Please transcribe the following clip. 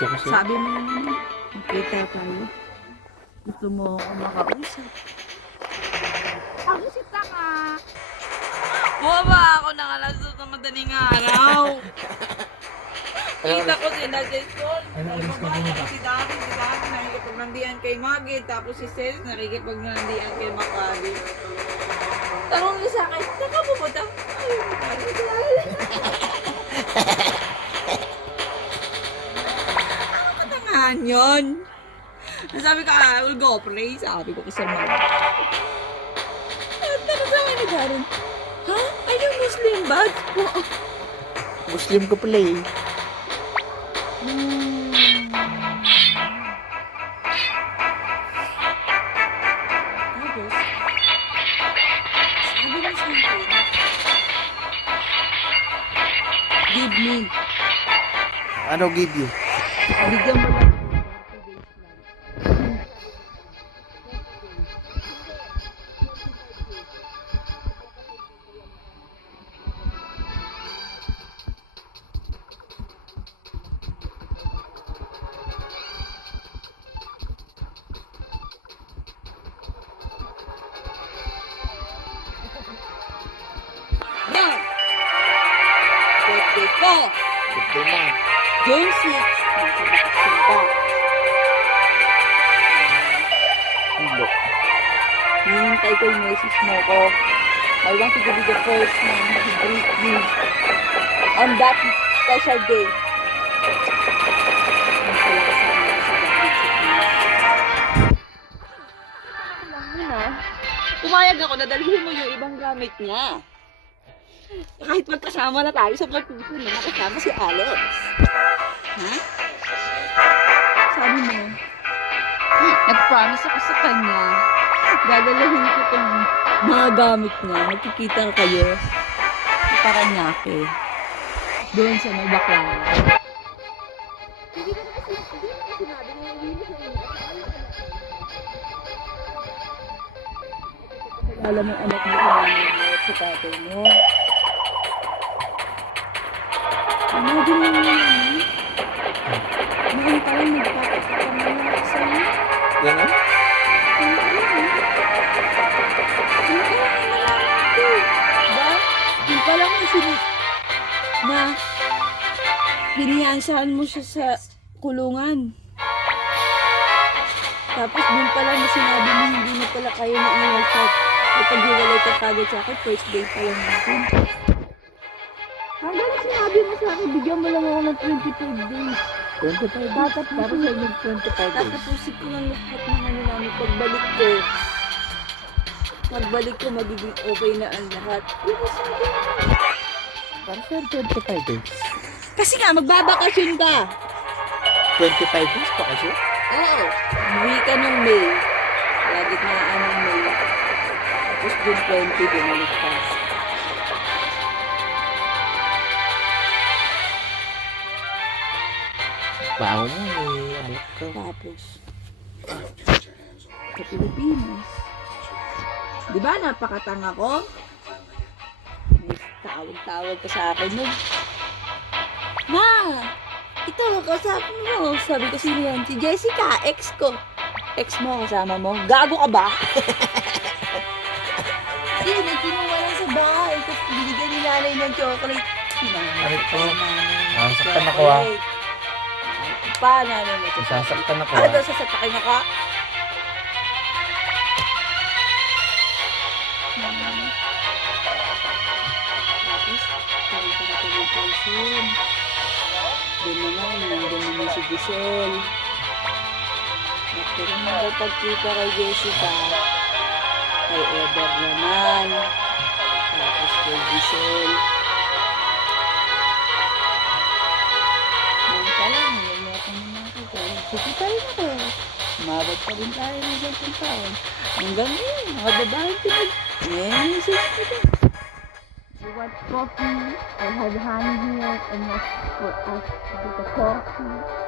Sabi mo naman, magkita tayo. Gusto mo ako makausap. Ako si Tanga. Bumaba ako nakalasot ng madaling araw. Kita ko sila Jason. Si Dami nakikipaglandian kay Maggie. Tapos si Cez nakikipaglandian kay Makali. Tanong niya sa akin, saan ka pupunta? Ay, ano katangahan yun? Sabi ka, I will go pray. Sabi ko kasi Mag. At tanong sa akin ni Karen, ha? Ay, yung Muslim badge po. Muslim ko pala eh. Tapos, sabi mo sa akin, give me. Ano give you? Bigyan mo lang. 40 days lang. Now, birthday ko, Birthday mo. June 6, nasa bakasyon ka. Hindi. Hinihintay ko yung message mo ko. I want you to be the first one to greet you on that special day. Ang salamat sa akin sa bakit. Pumayag ako na dalhin mo yung ibang gamit niya. Kahit magkasama na tayo sa pagtuto na nakasama si Alex. Ha? Sabi mo, nag-promise ako sa kanya, dadalahin ko itong mga gamit niya, magkikita kayo sa Paranaque, doon sa may Baclaran. Hindi ko na sinabi na hindi mo siya alam mo anak mo sa tatay mo. Ano din naman yun? Noon pa lang nagpapakatama na ako sa'yo. Ganun? Diba? Yung pa lang na hinihansahan mo siya sa kulungan. Tapos dun pa lang na sinabi mo hindi mo pala kayo na-iwal sa pag-iwalay ka kagad sa akin, first day pa lang natin. Hanggang sinabi mo sa akin, bigyan mo lang ako ng 25 days. 25 days? Tapos ay mag-25 days. Tatapusin ko ng lahat ng ano namin. Pagbalik ko, magiging okay na ang lahat. Para sir, 25 days. Kasi nga, magbabakasyon ka. 25 days pa kasi? Oo. Umuwi ka ng May. Lagi na anong May. Tapos June 20, bumalik ka. Baho mo eh. Anak ka. Tapos, sa Pilipinas. Di ba, napakatanga ko? May tawag-tawag ka sa akin nun. Ma! Ito, kasama mo. Sabi ko sino yan? Si Jessica, ex ko. Ex mo, kasama mo. Gago ka ba? Hindi, nagkinuha lang sa bahay. Tapos binigyan ni nanay ng chocolate. Ay po. Nasasaktan ako ah. Pa, nanay mo. Nasasaktan ako Ano ah. daw, sasapakin ako? Tapos, parang taga-taga-taga-taga. Doon naman, nandun naman si Giselle. After mo daw pagkita kay Jessica, kay Eber naman, tapos kay Giselle. Ngayon pa lang, nilalakan mo na ako. Sige tayo na ko. Umabot pa rin tayo ng 10 taon. Hanggang ngayon, mga babaeng pinag... Ngayon, isis ko din. You want coffee? I have honey here and for us with the coffee.